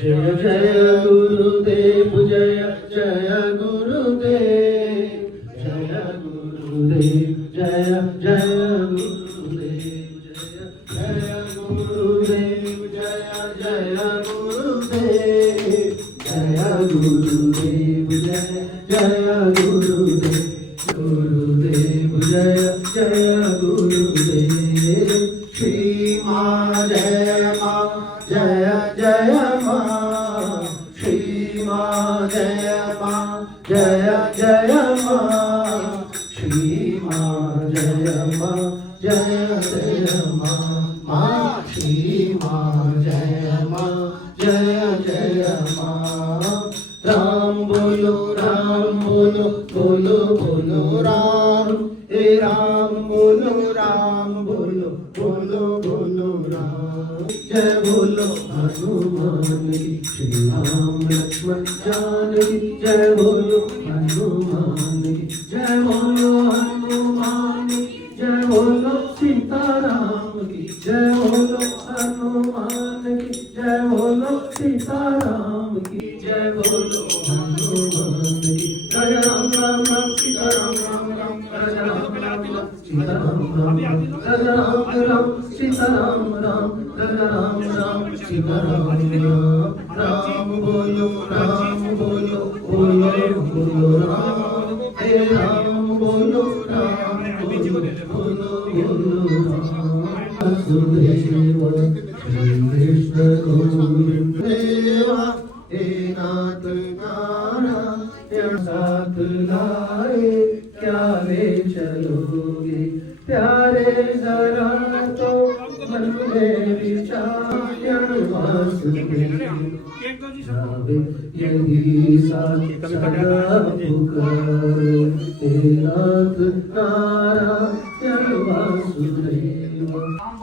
जय जय गुरु गुरुदेव जय गुरुदेव, गुरुदेव जय गुरुदेव। श्री माँ जय माँ जय जय माँ, श्री माँ जय माँ जय जय माँ, श्री माँ जय माँ जय जय माँ, माँ श्री माँ जय माँ जय जय माँ। राम बोलो बोलो बोलो राम, हे राम बोलो बोलो राम। जय बोलो हनुमान की, श्री राम लक्ष्मण जानकी, जय बोलो हनुमान की, जय बोलो हनुमान की, जय बोलो सीताराम की, जय बोलो हनुमान की, जय बोलो सीताराम की, जय बोलो हनुमान की। जय राम राम राम सीताराम राम राम, जय राम राम राम सीताराम राम राम, जय राम राम सीताराम राम, जय राम राम सीताराम राम। राम बोलो बोलो राम, हे राम बोलो बोलो राम। वसुदेव श्री कृष्ण गोविंद देवा, हे नाथ नारायण साथ लाए, क्या ले चलोगे प्यारे जरा तो मन में विचार। वासुदेव यही साथ सदा पुकारो, हे नाथ नारायण